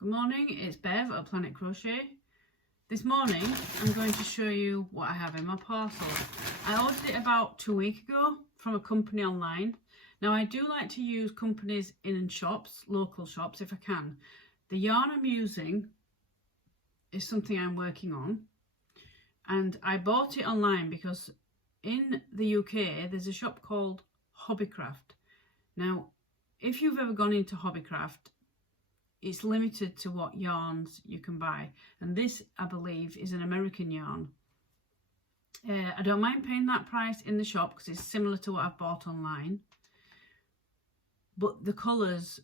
Good morning, it's Bev at Planet Crochet. This morning I'm going to show you what I have in my parcel. I ordered it about 2 weeks ago from a company online. Now I do like to use companies in shops, local shops if I can. The yarn I'm using is something I'm working on, and I bought it online because in the UK there's a shop called Hobbycraft. Now if you've ever gone into Hobbycraft, it's limited to what yarns you can buy, and this I believe is an American yarn. I don't mind paying that price in the shop because it's similar to what I've bought online, but the colours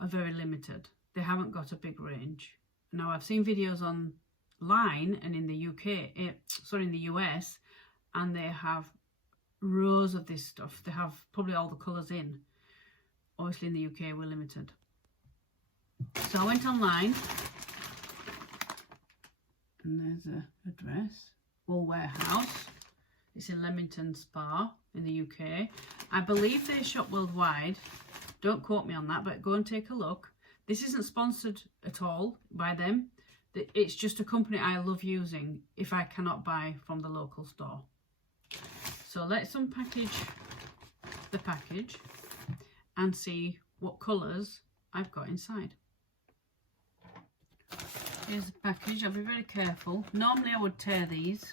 are very limited. They haven't got a big range. Now I've seen videos online and in the UK, in the US, and they have rows of this stuff. They have probably all the colours in. Obviously in the UK we're limited. So I went online, and there's an address, Wool Warehouse. It's in Leamington Spa in the UK. I believe they shop worldwide. Don't quote me on that, but go and take a look. This isn't sponsored at all by them. It's just a company I love using if I cannot buy from the local store. So let's unpackage the package and see what colours I've got inside. Here's the package. I'll be very careful. Normally I would tear these,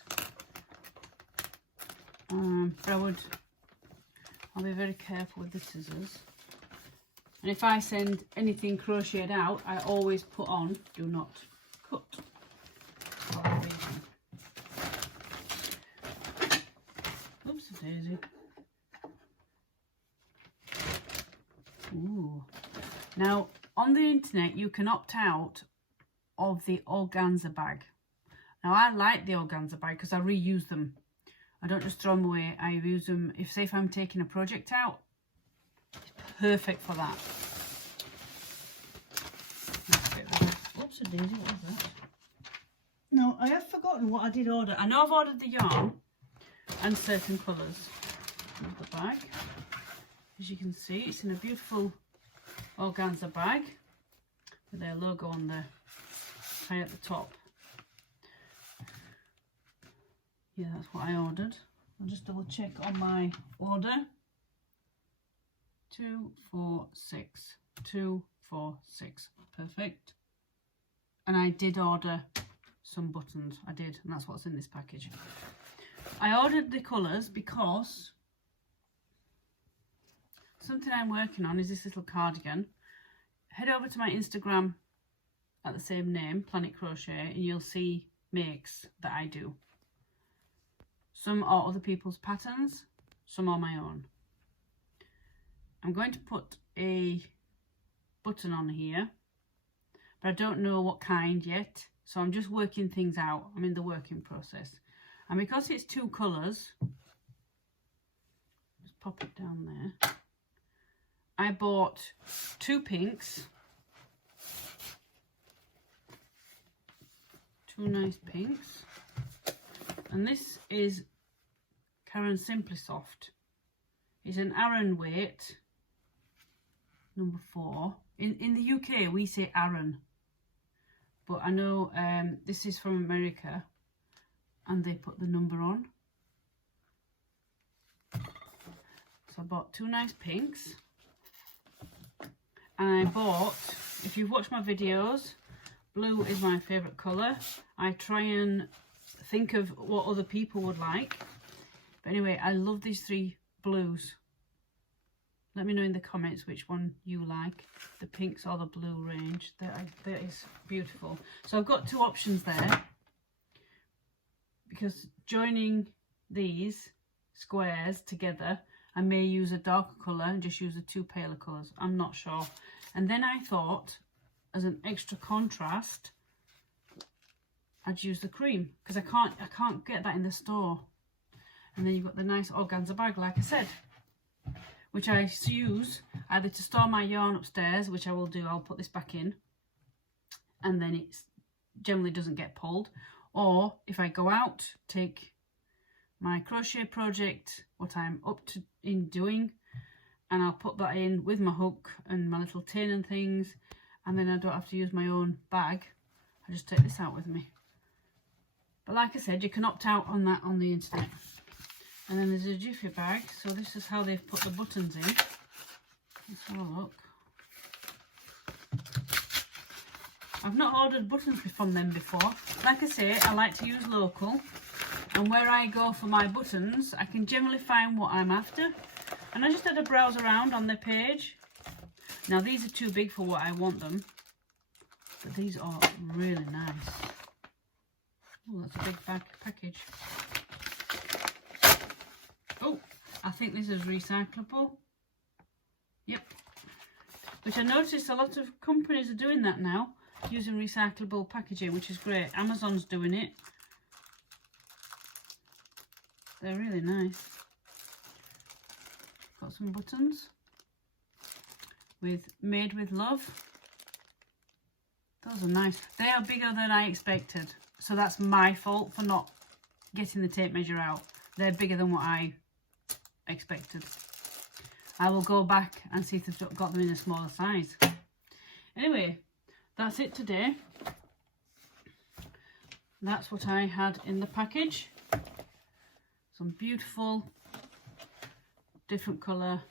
but I'll be very careful with the scissors. And if I send anything crocheted out, I always put on do not cut. Oops, daisy. Ooh. Now on the internet you can opt out of the organza bag. Now I like the organza bag because I reuse them. I don't just throw them away. I use them if I'm taking a project out. It's perfect for that. Oops, a daisy, what was that? No, I have forgotten what I did order. I know I've ordered the yarn and certain colours. Here's the bag. As you can see, it's in a beautiful organza bag with their logo on the tie at the top. Yeah, that's what I ordered. I'll just double check on my order. 246. 246. Perfect. And I did order some buttons. I did, and that's what's in this package. I ordered the colours because something I'm working on is this little cardigan. Head over to my Instagram at the same name, Planet Crochet, and you'll see makes that I do. Some are other people's patterns, some are my own. I'm going to put a button on here, but I don't know what kind yet, so I'm just working things out. I'm in the working process. And because it's two colours, just pop it down there. I bought 2 pinks, 2 nice pinks, and this is Caron Simply Soft. It's an Aran weight, number 4. In the UK we say Aran, but I know this is from America and they put the number on. So I bought 2 nice pinks. And I bought, if you've watched my videos, blue is my favourite colour. I try and think of what other people would like. But anyway, I love these 3 blues. Let me know in the comments which one you like, the pinks or the blue range. That is beautiful. So I've got 2 options there, because joining these squares together, I may use a darker colour and just use the 2 paler colours. I'm not sure. And then I thought, as an extra contrast, I'd use the cream, because I can't get that in the store. And then you've got the nice organza bag, like I said, which I use either to store my yarn upstairs, which I will do. I'll put this back in, and then it generally doesn't get pulled. Or if I go out, take my crochet project, what I'm up to in doing, and I'll put that in with my hook and my little tin and things, and then I don't have to use my own bag. I just take this out with me. But like I said, you can opt out on that on the internet. And then there's a jiffy bag, so this is how they've put the buttons in. Let's have a look. I've not ordered buttons from them before. Like I say, I like to use local, and where I go for my buttons, I can generally find what I'm after. And I just had a browse around on their page. Now these are too big for what I want them, but these are really nice. Oh, that's a big package. Oh, I think this is recyclable. Yep. Which I noticed a lot of companies are doing that now, using recyclable packaging, which is great. Amazon's doing it. They're really nice. Got some buttons with made with love. Those are nice. They are bigger than I expected, so that's my fault for not getting the tape measure out. They're bigger than what I expected. I will go back and see if they've got them in a smaller size. Anyway, that's it today. That's what I had in the package. Some beautiful different colour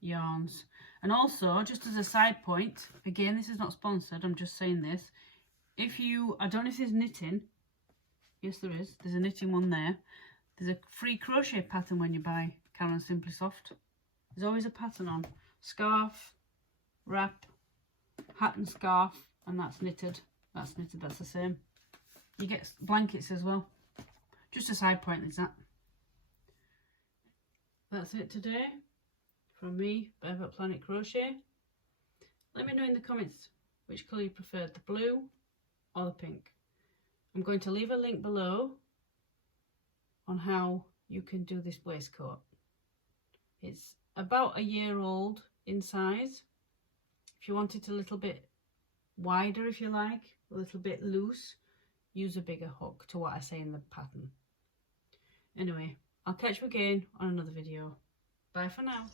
yarns. And also, just as a side point, again, this is not sponsored, I'm just saying this. If you, I don't know if there's knitting. Yes, there is. There's a knitting one there. There's a free crochet pattern when you buy Caron Simply Soft. There's always a pattern on. Scarf, wrap, hat and scarf, and that's knitted. That's knitted, that's the same. You get blankets as well. Just a side point is that. That's it today from me, Velvet Planet Crochet. Let me know in the comments which colour you preferred, the blue or the pink. I'm going to leave a link below on how you can do this waistcoat. It's about a year old in size. If you want it a little bit wider, if you like, a little bit loose, use a bigger hook to what I say in the pattern. Anyway, I'll catch you again on another video. Bye for now.